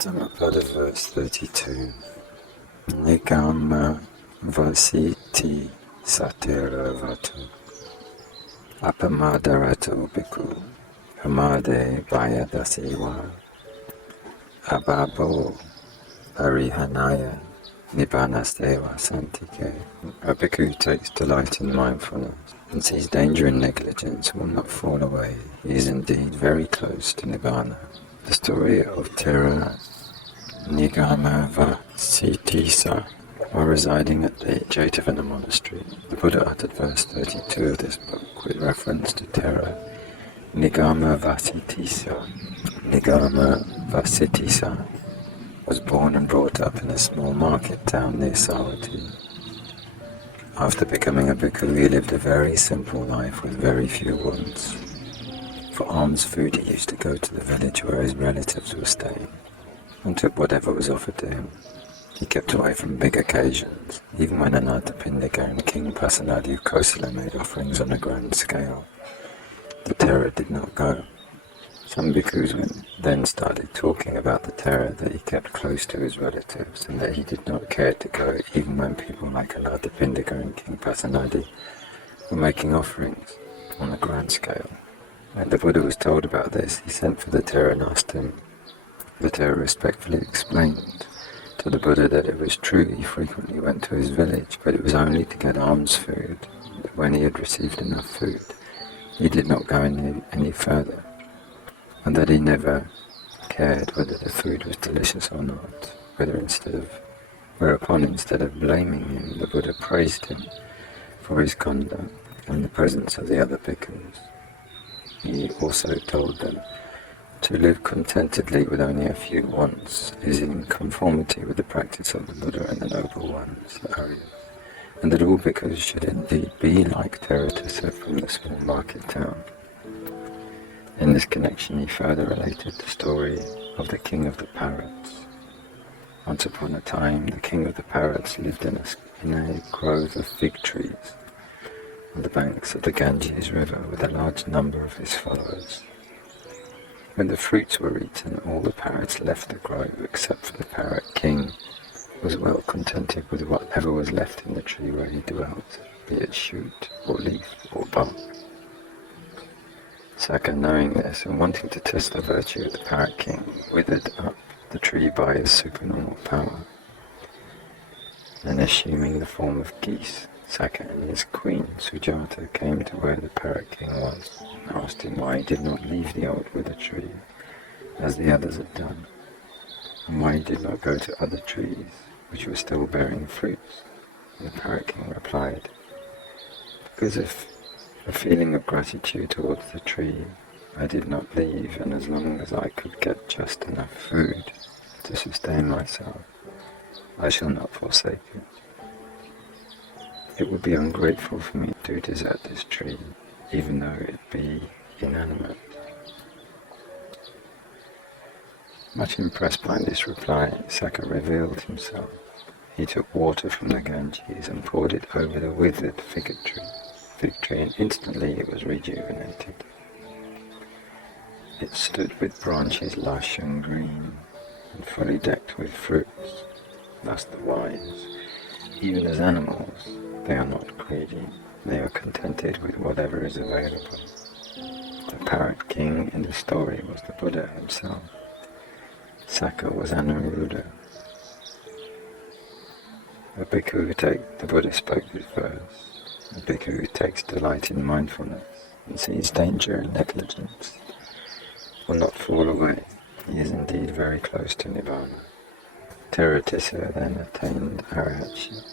Dhammapada verse 32. Nigamavasitissa Thera vatu. Apamadarato bhikkhu. Pamade vayadasiva. Ababo arihanaya Nibbana santike. A bhikkhu takes delight in mindfulness and sees danger in negligence will not fall away. He is indeed very close to Nibbana. The story of Thera Nigamavasitissa. While residing at the Jetavana monastery, the Buddha uttered verse 32 of this book with reference to Thera Nigamavasitissa. Nigamavasitissa was born and brought up in a small market town near Savatthi. After becoming a bhikkhu, he lived a very simple life with very few wants. For alms food, he used to go to the village where his relatives were staying and took whatever was offered to him. He kept away from big occasions, even when Anathapindika and King Pasenadi of Kosala made offerings on a grand scale. The Thera did not go. Some bhikkhus then started talking about the Thera, that he kept close to his relatives and that he did not care to go even when people like Anathapindika and King Pasenadi were making offerings on a grand scale. When the Buddha was told about this, he sent for the Thera and asked him. The Thera respectfully explained to the Buddha that it was true he frequently went to his village, but it was only to get alms food. That when he had received enough food, he did not go any further, and that he never cared whether the food was delicious or not. Whereupon, instead of blaming him, the Buddha praised him for his conduct in the presence of the other bhikkhus. He also told them to live contentedly with only a few wants is in conformity with the practice of the Buddha and the noble ones, the Aryas, and that all bhikkhus should indeed be like Theratissa from the small market town. In this connection, he further related the story of the king of the parrots. Once upon a time, the king of the parrots lived in a grove of fig trees on the banks of the Ganges river with a large number of his followers. When the fruits were eaten, all the parrots left the grove except for the parrot king, who was well contented with whatever was left in the tree where he dwelt, be it shoot or leaf or bark. Sakka, knowing this and wanting to test the virtue of the parrot king, withered up the tree by his supernormal power. And assuming the form of geese, Sakka and his queen, Sujata, came to where the parrot king was, and asked him why he did not leave the old withered tree, as the others had done, and why he did not go to other trees, which were still bearing fruits. And the parrot king replied, because of a feeling of gratitude towards the tree, I did not leave, and as long as I could get just enough food to sustain myself, I shall not forsake it. It would be ungrateful for me to desert this tree, even though it be inanimate. Much impressed by this reply, Sakka revealed himself. He took water from the Ganges and poured it over the withered fig tree, and instantly it was rejuvenated. It stood with branches lush and green, and fully decked with fruits. Thus the wise, even as animals, they are not greedy, they are contented with whatever is available. The parrot king in the story was the Buddha himself. Sakka was Anuruddha. The Buddha spoke this verse. A bhikkhu who takes delight in mindfulness and sees danger and negligence will not fall away. He is indeed very close to Nibbana. Theratissa then attained Arhatship.